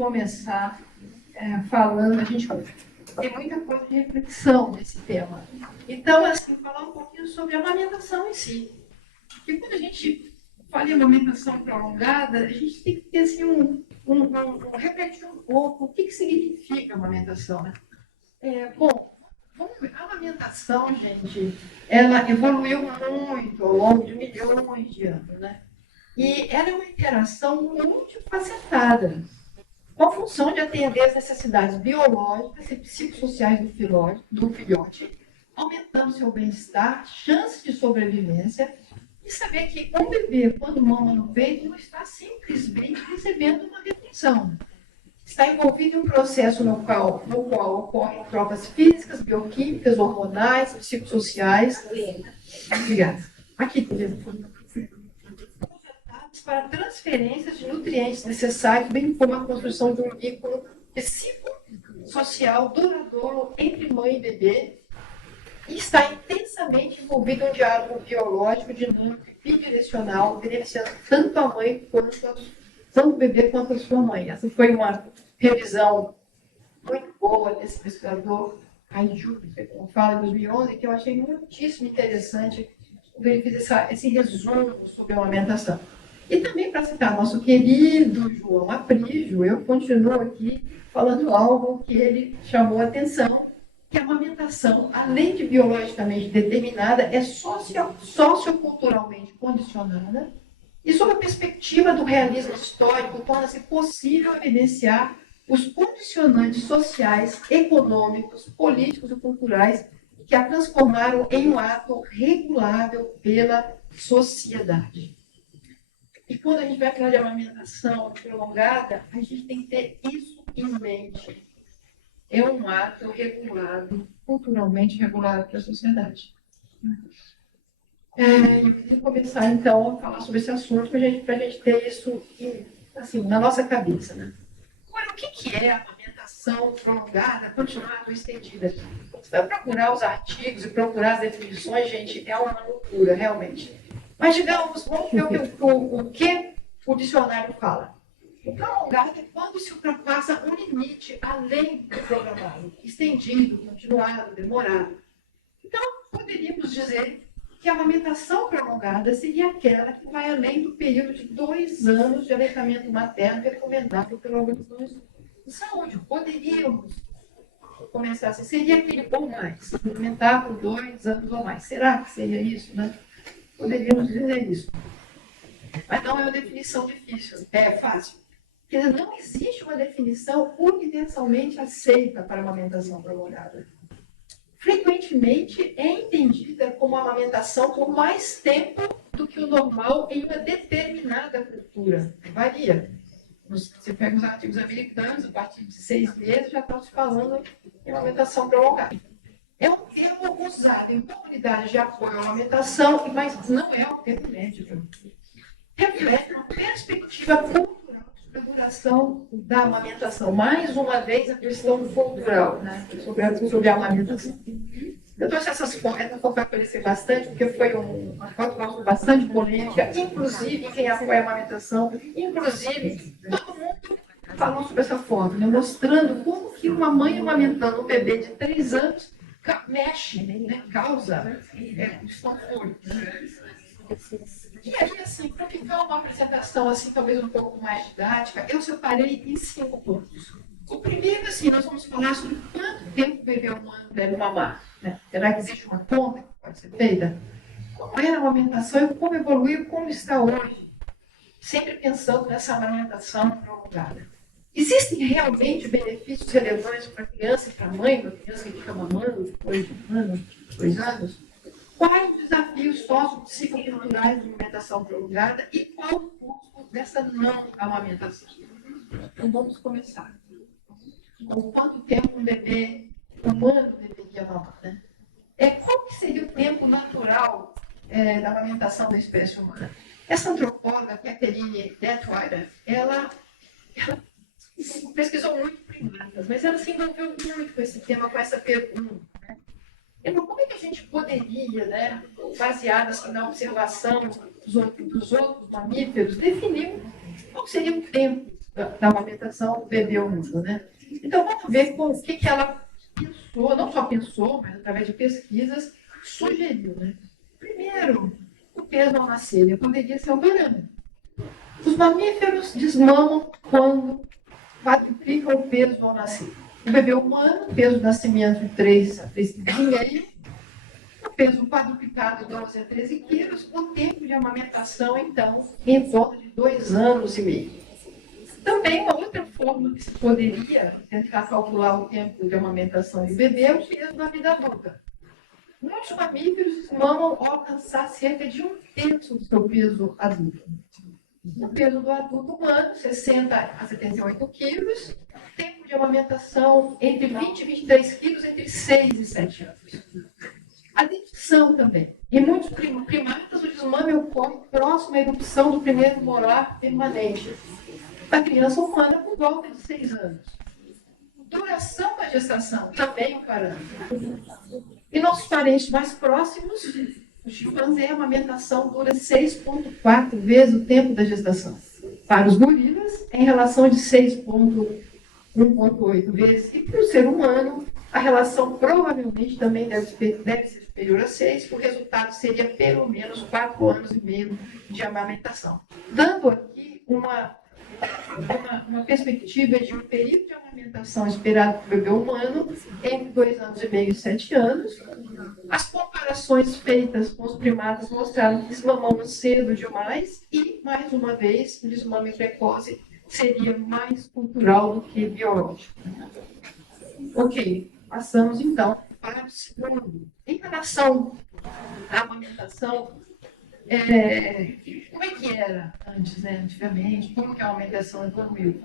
começar falando, a gente tem muita coisa de reflexão nesse tema. Então, assim, falar um pouquinho sobre a amamentação em si. Porque quando a gente fala em amamentação prolongada, a gente tem que ter assim, refletir um pouco o que significa amamentação, né? Bom, vamos ver. A amamentação, gente, ela evoluiu muito ao longo de milhões de anos, né? E ela é uma interação multifacetada, com a função de atender às necessidades biológicas e psicossociais do filhote, aumentando seu bem-estar, chances de sobrevivência, e saber que um bebê, quando mama no peito, não está simplesmente recebendo uma refeição. Está envolvido em um processo no qual ocorrem trocas físicas, bioquímicas, hormonais, psicossociais. Obrigada. Aqui, para transferências de nutrientes necessários, bem como a construção de um vínculo psicossocial duradouro entre mãe e bebê, e está intensamente envolvido em um diálogo biológico, dinâmico e bidirecional, beneficiando tanto a mãe tanto o bebê quanto a sua mãe. Essa foi uma revisão muito boa desse pesquisador, Kaiju, como fala, em 2011, que eu achei muitíssimo interessante quando ele fez esse resumo sobre a amamentação. E também, para citar nosso querido João Aprígio, eu continuo aqui falando algo que ele chamou a atenção, que a amamentação, além de biologicamente determinada, é socioculturalmente condicionada e, sob a perspectiva do realismo histórico, torna-se possível evidenciar os condicionantes sociais, econômicos, políticos e culturais que a transformaram em um ato regulável pela sociedade. E quando a gente vai falar de amamentação prolongada, a gente tem que ter isso em mente. É um ato regulado, culturalmente regulado pela sociedade. Eu queria começar, então, a falar sobre esse assunto para a gente ter isso assim, na nossa cabeça. Né? Agora, o que é a amamentação prolongada, continuada ou estendida? Você vai procurar os artigos e procurar as definições, gente, é uma loucura, realmente. Mas, digamos, vamos ver o que o dicionário fala. O prolongado é quando se ultrapassa um limite além do programado, estendido, continuado, demorado. Então, poderíamos dizer que a amamentação prolongada seria aquela que vai além do período de 2 anos de aleitamento materno recomendado pela Organização de Saúde. Poderíamos começar assim, seria aquele ou mais, alimentar por 2 anos ou mais. Será que seria isso, né? Poderíamos dizer isso. Mas não é uma definição difícil, é fácil. Porque não existe uma definição universalmente aceita para a amamentação prolongada. Frequentemente é entendida como a amamentação por mais tempo do que o normal em uma determinada cultura. Varia. Você pega os artigos americanos, a partir de 6 meses já estão se falando em amamentação prolongada. É um termo usado em comunidades de apoio à amamentação, mas não é um termo médico. Reflete uma perspectiva cultural sobre a duração da amamentação. Mais uma vez, a questão cultural, né? sobre a amamentação. Eu trouxe essa foto vai aparecer bastante, porque foi uma foto bastante polêmica, inclusive quem apoia a amamentação, inclusive todo mundo falou sobre essa foto, né? Mostrando como que uma mãe amamentando um bebê de 3 anos mexe, né? Causa desconforto. E aí, assim, para ficar uma apresentação assim, talvez um pouco mais didática, eu separei em 5 pontos. O primeiro, assim, nós vamos falar sobre quanto tempo o bebê humano deve mamar. Né? Será que existe uma conta que pode ser feita? Como era a amamentação e como evoluiu, como está hoje? Sempre pensando nessa amamentação prolongada. Existem realmente benefícios relevantes para a criança e para a mãe, para a criança que fica mamando depois de 1 ano, 2 anos? Quais os desafios sociopsicoculturais de amamentação prolongada e qual o custo dessa não amamentação? Então, vamos começar. Com quanto tempo um bebê humano deveria mamar? Né? Qual que seria o tempo natural da amamentação da espécie humana? Essa antropóloga, Catherine Detweiler, ela pesquisou muito primatas, mas ela se envolveu muito com esse tema, com essa pergunta. Né? Então, como é que a gente poderia, né, baseado assim, na observação dos outros mamíferos, definir qual seria o tempo da amamentação do bebê humano, né? Então, vamos ver com o que ela pensou, não só pensou, mas através de pesquisas, sugeriu, né? Primeiro, o peso ao nascer, ele poderia ser um parâmetro. Os mamíferos desmamam quando quadruplicam o peso ao nascer. O bebê humano, peso de nascimento de 3 a 3,5 kg, o peso quadruplicado de 12 a 13 quilos, o tempo de amamentação, então, em volta de 2 anos e meio. Também uma outra forma que se poderia tentar calcular o tempo de amamentação do bebê é o peso na vida adulta. Muitos mamíferos mamam ao alcançar cerca de 1/3 do seu peso adulto. O peso do adulto humano, 60 a 78 quilos, tempo de amamentação entre 20 e 23 quilos, entre 6 e 7 anos. A dentição também. Em muitos primatas, o desmame ocorre próximo à erupção do primeiro molar permanente. Da criança humana, por volta de 6 anos. Duração da gestação, também um parâmetro. E nossos parentes mais próximos, o chimpanzé, a amamentação dura 6,4 vezes o tempo da gestação. Para os gorilas, em relação de 6,1,8 vezes. E para o ser humano, a relação provavelmente também deve ser superior a 6, o resultado seria pelo menos 4 anos e meio de amamentação. Dando aqui uma perspectiva de um período de amamentação esperado para o bebê humano entre 2 anos e meio e 7 anos. As comparações feitas com os primatas mostraram que desmamamos cedo demais e, mais uma vez, o desmame precoce seria mais cultural do que biológico. Ok, passamos então para o segundo. Em relação à amamentação, como é que era antes, né? Antigamente, como que a alimentação evoluiu?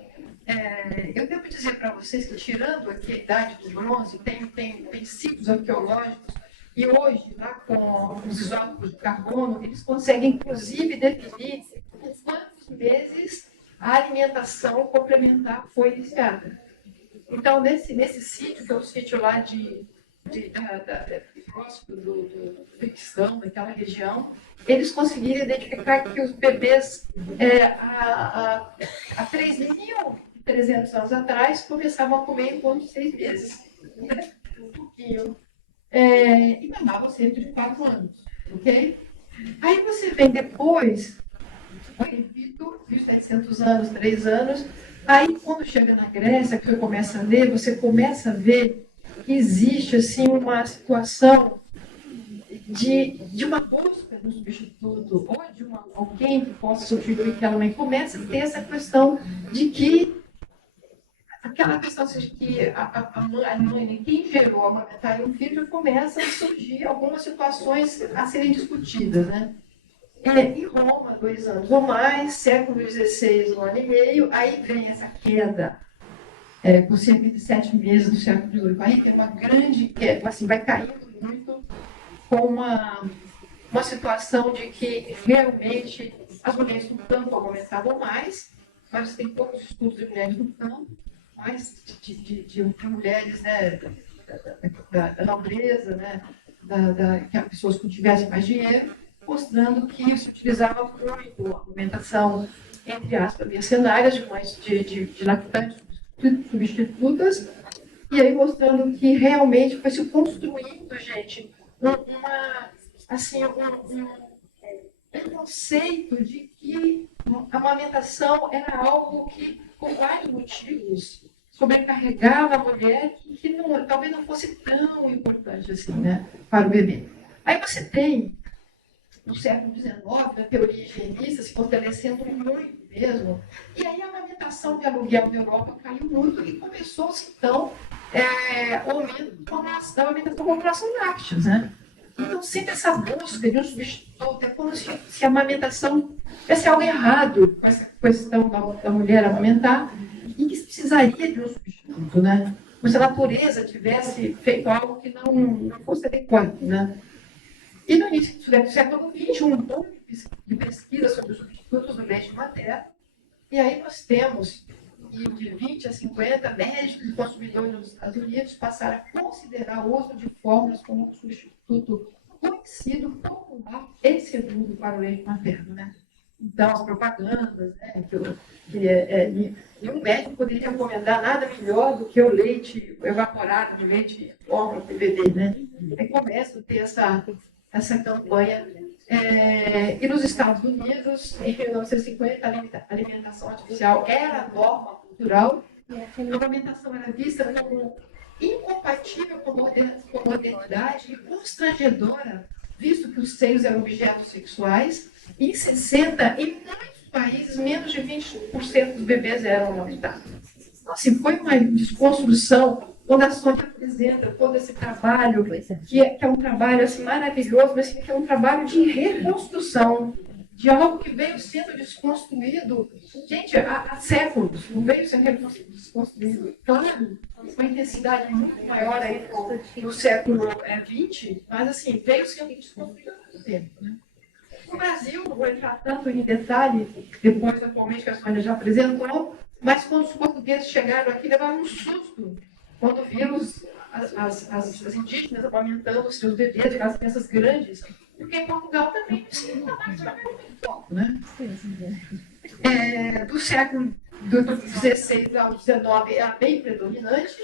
Eu devo dizer para vocês que, tirando aqui a idade do bronze, tem sítios arqueológicos, e hoje, lá com os isótopos de carbono, eles conseguem, inclusive, definir por quantos meses a alimentação complementar foi iniciada. Então, nesse sítio, que é o sítio lá próximo do Uzbequistão, daquela região, eles conseguiram identificar que os bebês, há 3.300 anos atrás, começavam a comer em torno de 6 meses. Um pouquinho. E mamavam sempre de 4 anos. Ok? Aí você vem depois, repito, 1.700 anos, 3 anos. Aí, quando chega na Grécia, que você começa a ler, você começa a ver que existe assim, uma situação de uma busca de um substituto ou de alguém que possa substituir aquela mãe. Começa a ter essa questão de que aquela questão de que a mãe, quem gerou amamentar um filho, já começa a surgir algumas situações a serem discutidas, né? Em Roma, 2 anos ou mais, século XVI, 1 ano e meio, aí vem essa queda, com cerca de 7 meses do século XVIII. Aí tem uma grande queda, assim, vai caindo muito, com uma situação de que realmente as mulheres no campo amamentavam mais, mas tem poucos estudos de mulheres no campo, mais de mulheres, né, da nobreza, né, que as pessoas que tivessem mais dinheiro, mostrando que se utilizava muito a alimentação, entre aspas, mercenárias, de lactantes substitutas, e aí mostrando que realmente foi se construindo, gente, um conceito de que a amamentação era algo que, por vários motivos, sobrecarregava a mulher e que talvez não fosse tão importante assim, né, para o bebê. Aí você tem, no século XIX, a teoria higienista se fortalecendo muito mesmo, e aí a amamentação de aluguel na Europa caiu muito e começou-se, então, o aumento da amamentação com população lácteas, né? Então, sempre essa busca de um substituto, é como se a amamentação tivesse algo errado com essa questão da mulher amamentar e que precisaria de um substituto, né? Como se a natureza tivesse feito algo que não fosse adequado, né? E no início do século XX, um boom de pesquisa sobre os substitutos do leite materno, e aí nós temos, de 20 a 50 médicos e consumidores nos Estados Unidos passaram a considerar o uso de fórmulas como um substituto conhecido, popular e seguro para o leite materno, né? Então, as propagandas, né, que nenhum médico poderia recomendar nada melhor do que o leite evaporado de leite órgão para bebê, né? Aí começa a ter essa campanha. E nos Estados Unidos, em 1950, a alimentação artificial era a norma cultural. A amamentação era vista como incompatível com a modernidade e constrangedora, visto que os seios eram objetos sexuais. Em 60, em muitos países, menos de 20% dos bebês eram amamentados. Então, assim, foi uma desconstrução. Quando a Sônia apresenta todo esse trabalho, que é um trabalho assim, maravilhoso, mas que é um trabalho de reconstrução, de algo que veio sendo desconstruído, gente, há séculos, não veio sendo desconstruído. Claro, com uma intensidade muito maior aí no século XX, mas assim, veio sendo desconstruído há muito tempo, né? No Brasil, não vou entrar tanto em detalhe, depois atualmente que a Sônia já apresentou, mas quando os portugueses chegaram aqui, levaram um susto quando viram as indígenas amamentando os seus bebês, aquelas crianças grandes, porque em Portugal também tinha muito pouco, né? Do século XVI ao XIX era bem predominante,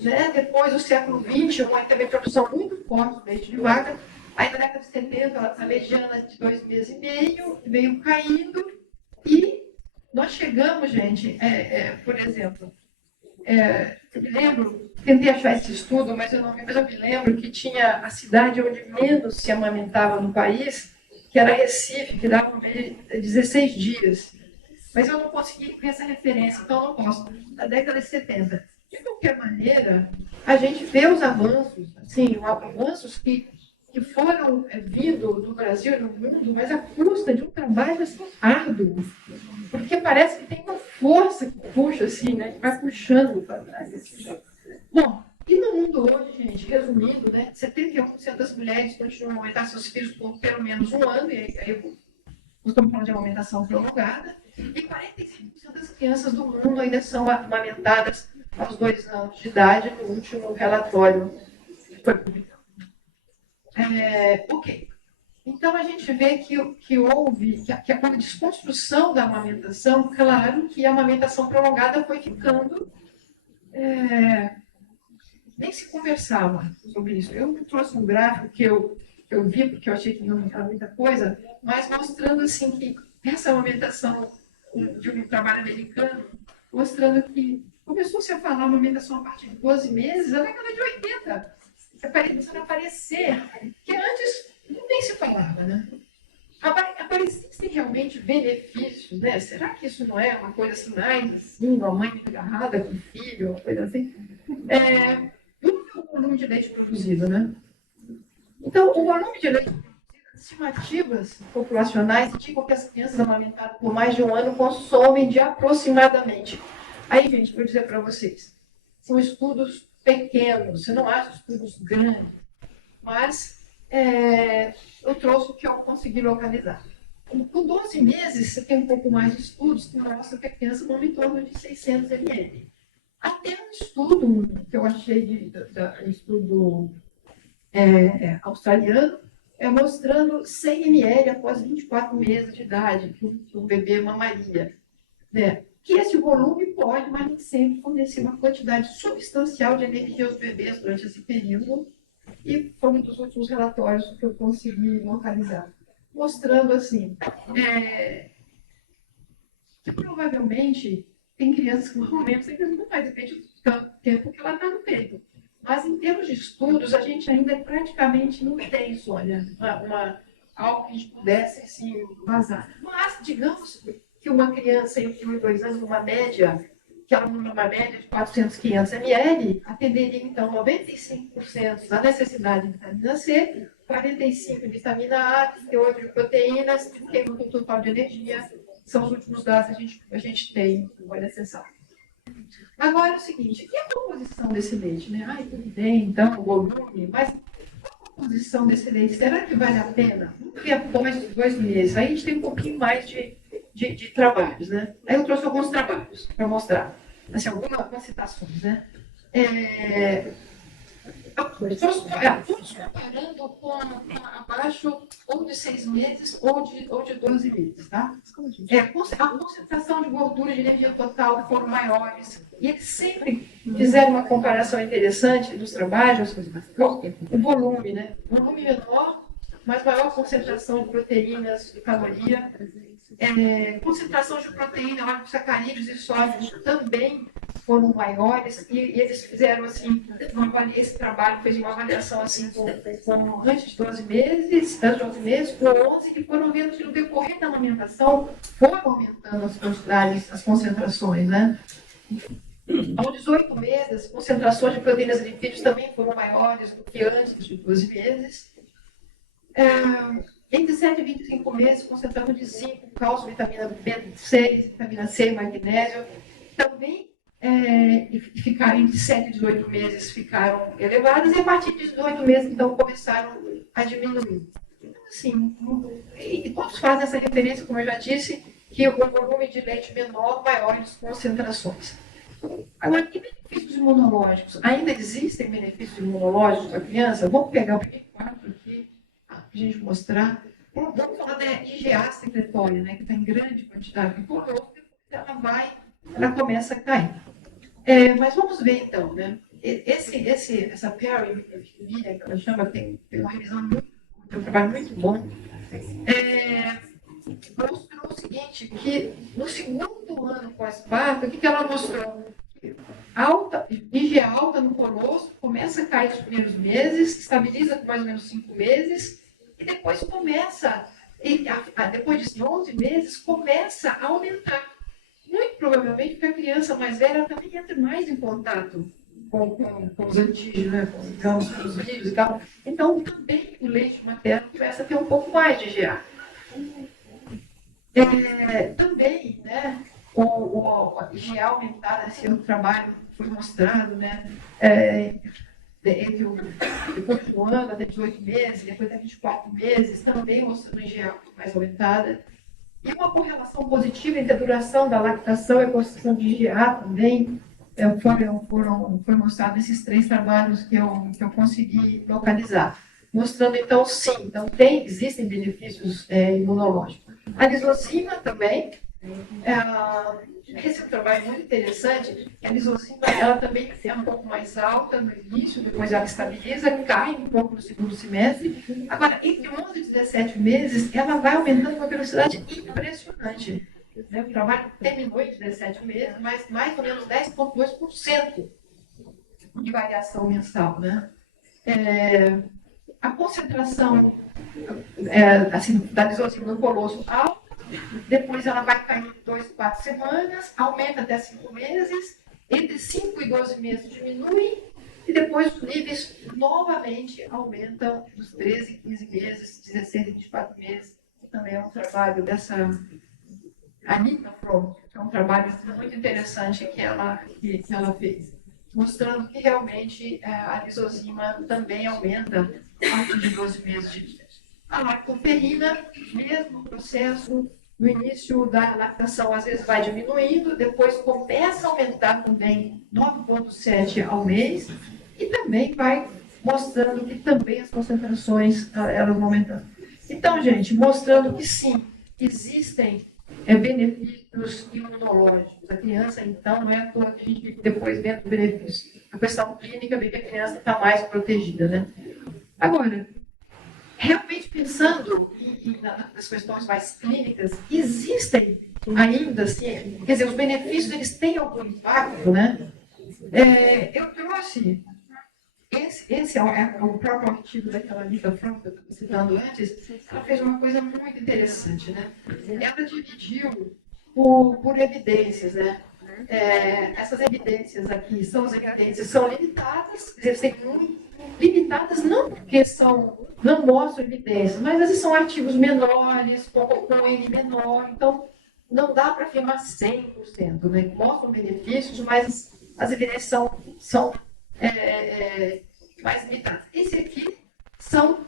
né? Depois do século XX, uma também produção muito forte do leite de vaca. Aí na década de 70, a mediana de 2,5 meses veio caindo e nós chegamos, gente, por exemplo, eu me lembro, tentei achar esse estudo, mas eu não vi, mas eu me lembro que tinha a cidade onde menos se amamentava no país, que era Recife, que dava 16 dias. Mas eu não consegui ver essa referência, então eu não posso. Na década de 70. De qualquer maneira, a gente vê os avanços, assim, avanços que foram vindo do Brasil e no mundo, mas à custa de um trabalho assim, árduo. Porque parece que tem uma força que puxa, assim, né? Que vai puxando para trás. Bom, e no mundo hoje, gente, resumindo, né? 71% das mulheres continuam a amamentar seus filhos por pelo menos um ano, e aí estamos falando de amamentação prolongada, e 45% das crianças do mundo ainda são amamentadas aos 2 anos de idade, no último relatório que foi publicado. Ok. Então, a gente vê que houve que a desconstrução da amamentação, claro que a amamentação prolongada foi ficando. Nem se conversava sobre isso. Eu trouxe um gráfico que eu vi, porque eu achei que não era muita coisa, mas mostrando assim, que essa amamentação de um trabalho americano, mostrando que começou-se a falar amamentação a partir de 12 meses, na década de 80. Começando a aparecer, que antes nem se falava, né? Agora, existem realmente benefícios, né? Será que isso não é uma coisa assim, mais assim, uma mãe agarrada com o filho, uma coisa assim? O volume de leite produzido, né? Então, o volume de leite produzido, as estimativas populacionais indicam que as crianças amamentadas por mais de um ano consomem de aproximadamente. Aí, gente, vou dizer para vocês, são estudos pequenos, você não acha estudos grandes, mas eu trouxe o que eu consegui localizar. Com 12 meses, você tem um pouco mais de estudos que mostram que a criança mama em torno de 600 ml. Até um estudo que eu achei, um estudo australiano, mostrando 100 ml após 24 meses de idade que o bebê mamaria. Né? Que esse volume pode, mas nem sempre, fornecer uma quantidade substancial de energia aos bebês durante esse período. E foi um dos últimos relatórios que eu consegui localizar, mostrando assim, que provavelmente tem crianças que normalmente não mais depende do tempo que ela está no peito. Mas em termos de estudos, a gente ainda praticamente não tem, Sônia, algo que a gente pudesse assim, vazar. Mas, digamos que uma criança entre 1 e 2 anos, numa média, que ela numa média de 400, 500 ml, atenderia então 95% da necessidade de vitamina C, 45% de vitamina A, 38% de proteínas, 31% do total de energia. São os últimos dados que a gente tem, não vai necessário. Agora é o seguinte, e a composição desse leite? Né? Tudo bem, então, o volume, mas a composição desse leite, será que vale a pena? Porque após os 2 meses, aí a gente tem um pouquinho mais de trabalhos, né? Aí eu trouxe alguns trabalhos para mostrar, assim, algumas citações, né? Todos comparando com abaixo ou de 6 meses ou de 12 meses, tá? A concentração de gordura de energia total foram maiores. E eles sempre fizeram uma comparação interessante dos trabalhos, o volume, né? Volume menor, mas maior concentração de proteínas e caloria. Concentração de proteína, oligosacarídeos e sódios também foram maiores, e eles fizeram assim, esse trabalho fez uma avaliação assim com antes de 12 meses, com 11, que foram vendo que no decorrer da amamentação foram aumentando as quantidades, as concentrações, né? Aos 18 meses, as concentrações de proteínas e lipídios também foram maiores do que antes de 12 meses. Entre 7 e 25 meses, concentração de zinco, cálcio, vitamina B6, vitamina C, magnésio, também ficaram entre 7 e 18 meses ficaram elevadas, e a partir de 18 meses, então, começaram a diminuir. Então, assim, e todos fazem essa referência, como eu já disse, que o volume de leite menor, maiores concentrações. Agora, e benefícios imunológicos? Ainda existem benefícios imunológicos da criança? Vamos pegar o primeiro quadro aqui, para a gente mostrar. Vamos falar da IgA secretória, né, que está em grande quantidade no conosco, ela começa a cair. Mas vamos ver então, né? Essa Perry, que ela chama, tem uma revisão tem um trabalho muito bom. Mostrou o seguinte, que no segundo ano pós-parto, o que ela mostrou? IgA alta no colostro, começa a cair nos primeiros meses, estabiliza com mais ou menos 5 meses, e depois depois de 11 meses, começa a aumentar. Muito provavelmente porque a criança mais velha também entra mais em contato com os antígenos, né? com os vírus e tal. Então, também o leite materno começa a ter um pouco mais de IgA. Também, né, a IgA aumentada, esse outro trabalho foi mostrado, né, depois do ano, até 18 meses, depois até 24 meses, também mostrando IgA mais aumentada. E uma correlação positiva entre a duração da lactação e a constituição de IgA também foi mostrado nesses 3 trabalhos que eu consegui localizar. Mostrando, então, sim, então existem benefícios imunológicos. A lisozima também, esse é um trabalho muito interessante. A lisozima, ela também é um pouco mais alta no início, depois ela estabiliza, cai um pouco no segundo semestre. Agora, entre 11 e 17 meses, ela vai aumentando com uma velocidade impressionante. O trabalho terminou em 17 meses, mas mais ou menos 10,2% de variação mensal, né? A concentração assim, da lisozima no colosso alta, depois ela vai caindo em 2, 4 semanas, aumenta até 5 meses, entre 5 e 12 meses diminui, e depois os níveis novamente aumentam nos 13, 15 meses, 16 e 24 meses, que também é um trabalho dessa Anita Fromm, que é um trabalho muito interessante que ela fez, mostrando que realmente a lisozima também aumenta a partir de 12 meses de vida. A lactoferrina, mesmo processo, no início da lactação às vezes vai diminuindo, depois começa a aumentar também 9,7 ao mês, e também vai mostrando que também as concentrações elas vão aumentando. Então, gente, mostrando que sim, existem benefícios imunológicos. A criança, então, não é à toa que a gente depois vê o benefício. A questão clínica vê que a criança está mais protegida, né? Agora, realmente pensando nas questões mais clínicas, existem ainda, assim, quer dizer, os benefícios, eles têm algum impacto, né? Eu trouxe, esse é o próprio artigo daquela Anita Fromm que eu estava citando antes. Ela fez uma coisa muito interessante, né? Ela dividiu por evidências, né? Essas evidências aqui são limitadas, quer dizer, limitadas não porque não mostram evidências, mas às vezes são artigos menores, com N menor, então não dá para afirmar 100%, né? Mostram benefícios, mas as evidências são mais limitadas. Esse aqui são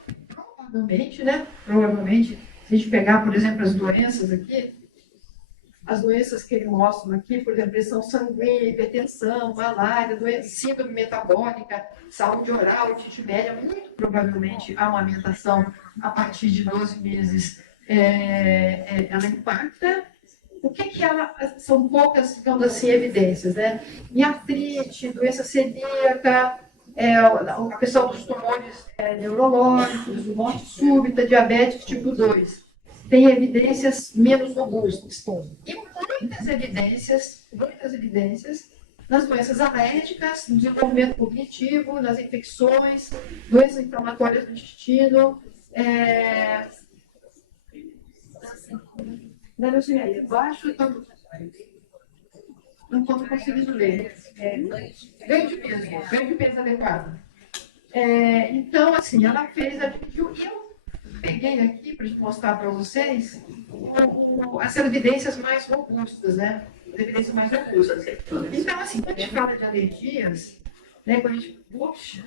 provavelmente, se a gente pegar, por exemplo, as doenças aqui, as doenças que ele mostra aqui, por exemplo, pressão sanguínea, hipertensão, malária, doença, síndrome metabólica, saúde oral, otite média, muito provavelmente a amamentação a partir de 12 meses ela impacta. O que ela, são poucas, digamos assim, evidências, né? Em artrite, doença celíaca, a questão dos tumores neurológicos, morte súbita, diabetes tipo 2. Tem evidências menos robustas. E muitas evidências nas doenças alérgicas, no desenvolvimento cognitivo, nas infecções, doenças inflamatórias do intestino, da leucemia. Baixo, não estou conseguindo ler. Ganho de peso adequado. Então, assim, ela fez, admitiu, e eu peguei aqui para mostrar para vocês as evidências mais robustas, né? As evidências mais robustas. Então, assim, quando a gente fala de alergias, né, quando a gente. Oxe!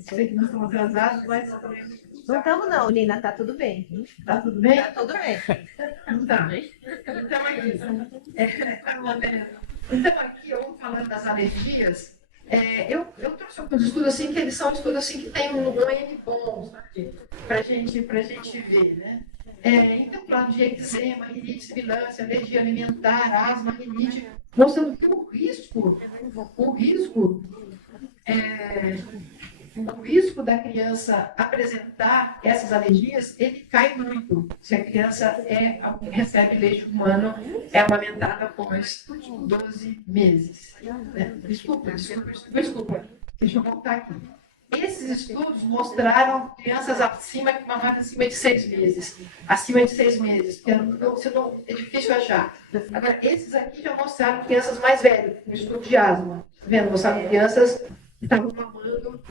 Sei que nós estamos atrasados, mas. Não estamos não, Nina, tá tudo bem. Tá tudo bem? Tá tudo bem. Tá. Então, aqui, eu vou falando das alergias. Eu trouxe alguns estudos assim, que eles são estudos assim, que tem um N bom, sabe? Pra gente ver, né? Então, plano de eczema, rinite, sibilância, alergia alimentar, asma, rinite, mostrando que o risco da criança apresentar essas alergias, ele cai muito se a criança recebe leite humano, é amamentada após 12 meses. Desculpa, deixa eu voltar aqui. Esses estudos mostraram crianças mamadas acima de 6 meses. Acima de 6 meses, senão é difícil achar. Agora, esses aqui já mostraram crianças mais velhas, no estudo de asma. Tá vendo? Mostraram crianças que estavam mamando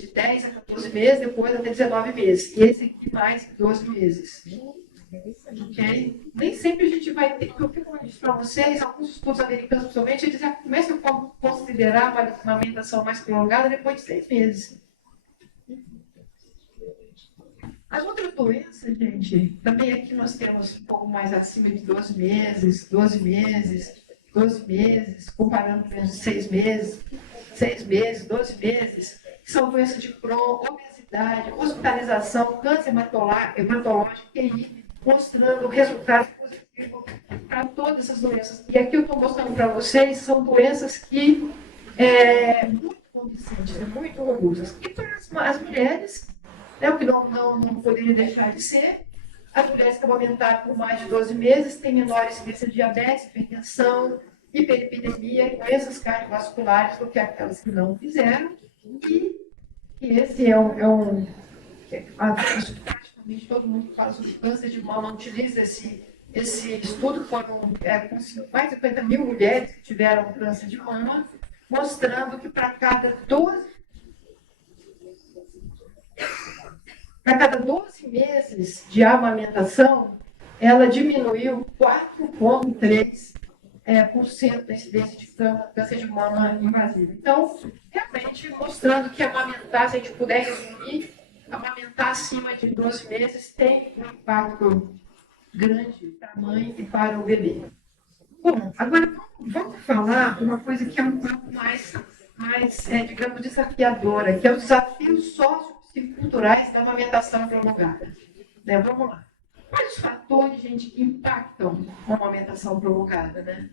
de 10 a 14 meses, depois até 19 meses. E esse aqui mais 12 meses. Ok? Nem sempre a gente vai ter, porque eu disse para vocês, alguns estudos americanos, principalmente, eles já começam a considerar uma amamentação mais prolongada depois de 6 meses. As outras doenças, gente, também aqui nós temos um pouco mais acima de 12 meses, comparando com 6 meses, 12 meses, que são doenças de Crohn, obesidade, hospitalização, câncer hematológico, QI, mostrando o resultado positivo para todas essas doenças. E aqui eu estou mostrando para vocês, são doenças que muito convincentes, muito robustas. E para as mulheres, o que não poderia deixar de ser, as mulheres que amamentaram por mais de 12 meses têm menor incidência de diabetes, hipertensão, hiperlipidemia e doenças cardiovasculares do que aquelas que não fizeram. E esse praticamente todo mundo que fala sobre câncer de mama utiliza esse estudo. Foram mais de 50 mil mulheres que tiveram câncer de mama, mostrando que para cada 12 meses de amamentação, ela diminuiu 4,3% da incidência de câncer de mama invasivo. Então, realmente mostrando que amamentar, se a gente puder resumir, amamentar acima de 12 meses tem um impacto grande para a mãe e para o bebê. Bom, agora vamos falar uma coisa que é um pouco mais digamos, desafiadora, que é os desafios sociopsiculturais da amamentação prolongada. Vamos lá. Quais os fatores, gente, que impactam a amamentação prolongada, né?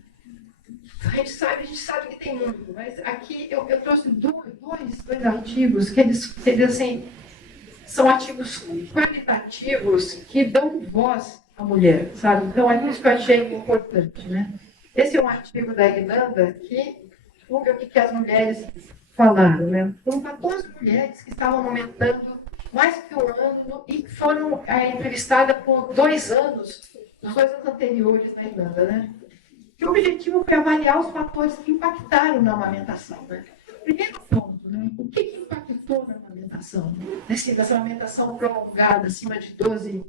A gente sabe que tem muito, mas aqui eu trouxe dois artigos que eles assim, são artigos qualitativos que dão voz à mulher, sabe? Então, é isso que eu achei importante, né? Esse é um artigo da Irlanda que, vamos ver o que as mulheres falaram, né? Foram 14 mulheres que estavam amamentando mais que um ano e foram entrevistadas por 2 anos, nos 2 anos anteriores na Irlanda, né? Que o objetivo foi avaliar os fatores que impactaram na amamentação, né? Primeiro ponto, né? O que impactou na amamentação? Nessa amamentação prolongada, acima de 12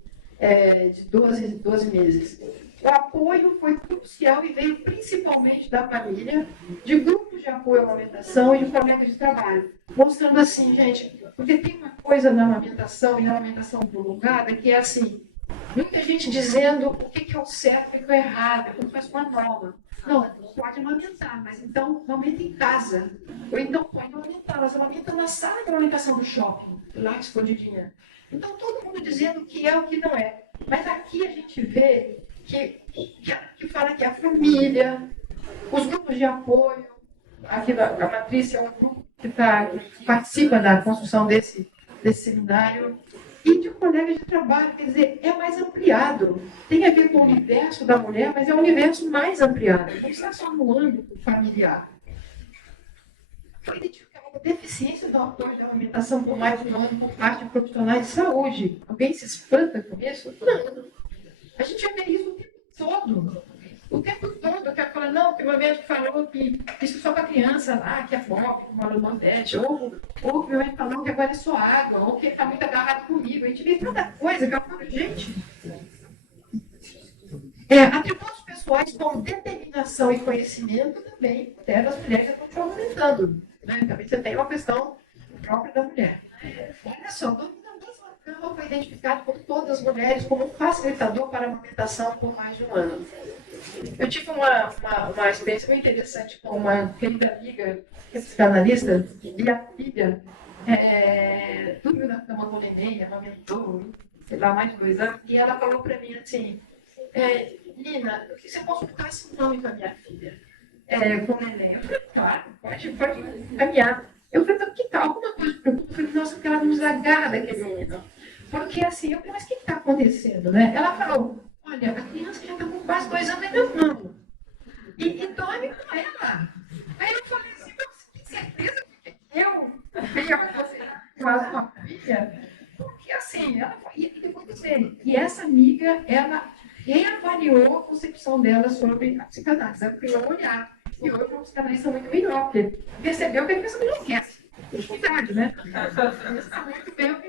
meses. O apoio foi crucial e veio principalmente da família, de grupos de apoio à amamentação e de colegas de trabalho. Mostrando assim, gente, porque tem uma coisa na amamentação e na amamentação prolongada que é assim, Muita gente dizendo o que é o certo e o que é o errado, como faz com a norma. Não, pode amamentar, mas então amamenta em casa. Ou então pode amamentar, mas amamenta na sala de amamentação do shopping, lá escondidinha. Então todo mundo dizendo o que é o que não é. Mas aqui a gente vê que fala que a família, os grupos de apoio, aqui a Matriz é um grupo que participa da construção desse seminário, e de colegas de trabalho, quer dizer, é mais ampliado. Tem a ver com o universo da mulher, mas é um universo mais ampliado, não está só no âmbito familiar. Foi identificada a deficiência do apoio da alimentação por mais de um ano por parte de profissionais de saúde. Alguém se espanta com isso? Não. A gente vê isso o tempo todo. O tempo todo, eu quero falar, não, que o médico falou que isso só para criança lá, que é pobre, que mora no Nordeste, ou que o meu médico falou que agora é só água, ou que está muito agarrado comigo. A gente vê tanta coisa que eu falo, gente. Atributos pessoais como determinação e conhecimento também, até das mulheres já estão aumentando. Né? Também você tem uma questão própria da mulher. Olha só, dormir na mesma cama foi identificado por todas as mulheres como um facilitador para a amamentação por mais de um ano. Eu tive uma experiência muito interessante com uma querida amiga, que é psicanalista, e a filha dormiu na cama com o neném, amamentou, sei lá, mais de 2 anos, e ela falou para mim assim, Nina, eu queria que você consultasse o nome com a minha filha, com o neném. Eu falei, claro, pode caminhar. Eu falei, que tal? Alguma coisa preocupa? Eu falei, nossa, porque ela nos agarra daquele menino. Porque assim, eu falei, mas o que está acontecendo, né? Ela falou, olha, a criança já está com quase 2 anos em meu mano. E dorme com ela. Aí eu falei assim, mas você tem certeza que eu quase uma filha? Porque assim, ela e depois dizer, e essa amiga, ela reavaliou a concepção dela sobre a psicanálise, ampliou o olhar. E hoje os psicanalistas são muito melhor, porque percebeu que a criança não quer. Verdade, né? Sabe muito bem o